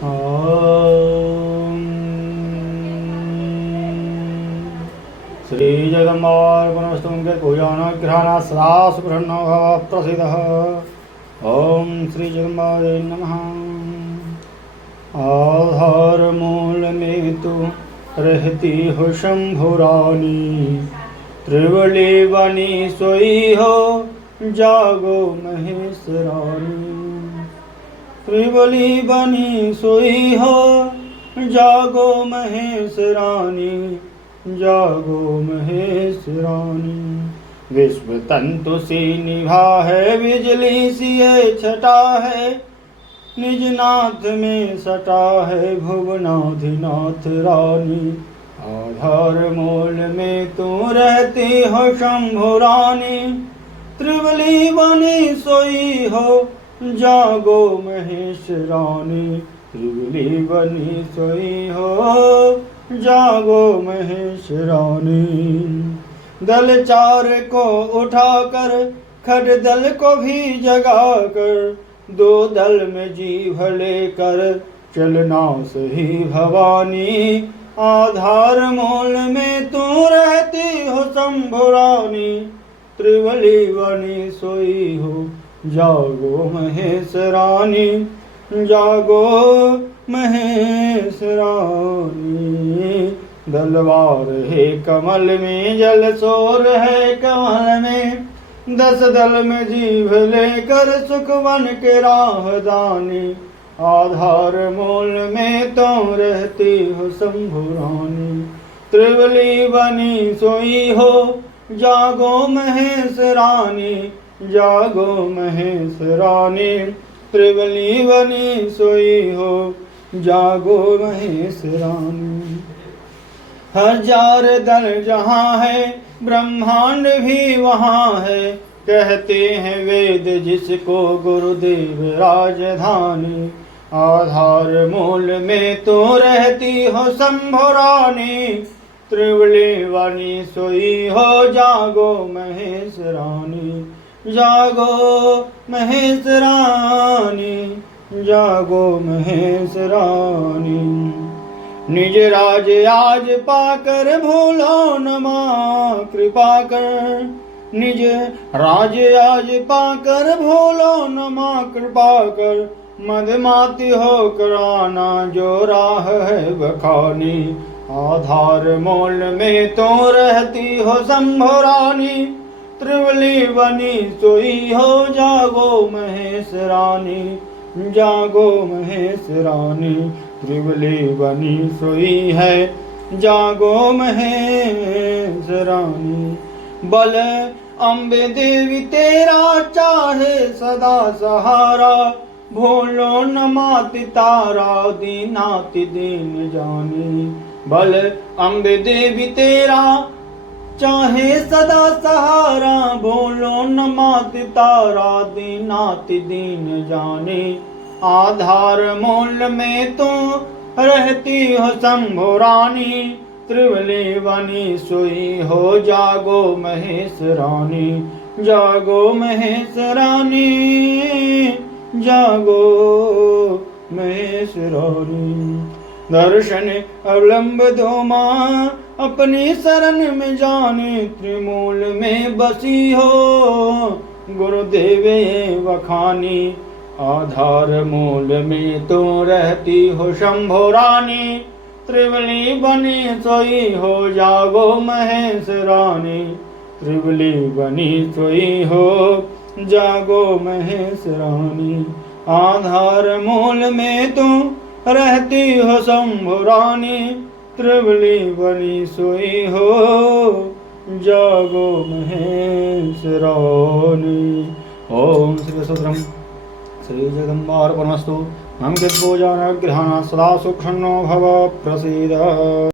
ॐ श्री जगदम्बार्पणमस्तु पूजानुग्रहाणां सदा सुप्रसन्नो भव प्रसीदः। ॐ श्री जगदम्बायै नमः। आधार मूल में तू रहती हो शंभु रानी, त्रिवली बनी सोई हो जागो महेश रानी। त्रिवली बनी सोई हो जागो महेश रानी, जागो महेश रानी। विश्व तंतु सी निभा है, बिजली सी ये छटा है, निज नाथ में सटा है भुवनाधिनाथ रानी। आधार मूल में तू रहती हो शंभु रानी, त्रिवली बनी सोई हो जागो महेश रानी। त्रिवली बनी सोई हो जागो महेश रानी। दल चार को उठाकर खड दल को भी जगाकर, दो दल में जीव लेकर चलना सही भवानी। आधार मूल में तू रहती हो शंभु रानी, त्रिवली बनी सोई हो जागो महेश रानी, जागो महेश रानी। दलवार है कमल में, जल सोर है कमल में, दस दल में जीव लेकर सुख बन के राहदानी। आधार मूल में तो रहती हो शंभु रानी, त्रिवली बनी सोई हो जागो महेश रानी, जागो महेश रानी। त्रिवली बनी सोई हो जागो महेश रानी। हजार दल जहाँ है ब्रह्मांड भी वहाँ है, कहते हैं वेद जिसको गुरुदेव राजधानी। आधार मूल में तो रहती हो शंभु रानी, त्रिवली बनी सोई हो जागो महेश रानी, जागो महेश रानी, जागो महेश रानी। निज राज आज पाकर भूलो न मां कृपा कर, निज राज आज पाकर भूलो न मां कृपा कर। मदमाती हो कराना जो राह है बखानी। आधार मूल में तो रहती हो शंभु रानी, त्रिवली बनी सोई हो जागो महेश रानी, जागो महेश रानी। त्रिवली बनी सोई है जागो महेश रानी। बल अम्बे देवी तेरा चाहे सदा सहारा, भूलो न माति तारा दीनाति दीन जानी। बल अम्बे देवी तेरा चाहे सदा सहारा, भूलो न माति तारा दीनाति दीन जानी। आधार मूल में तू रहती हो शंभु रानी, त्रिवली बनी सोई हो जागो महेश रानी, जागो महेश रानी, जागो महेश रानी। दर्शन अवलंब दो मां अपनी शरण में जाने, त्रिमूल में बसी हो गुरुदेवे वखानी। आधार मूल में तो रहती हो शंभु रानी, त्रिवली बनी सोई हो जागो महेश रानी, त्रिवली बनी सोई हो जागो महेश रानी। आधार मूल में तो रहती हो शंभु रानी, त्रिवली बनी सोई हो जागो महेश रानी। ओम श्री सुब्रह्म श्री जगदम्बार्पणमस्तु। मम यद्भोजानुग्रहाणां सदा सुखन्नो भव प्रसीद।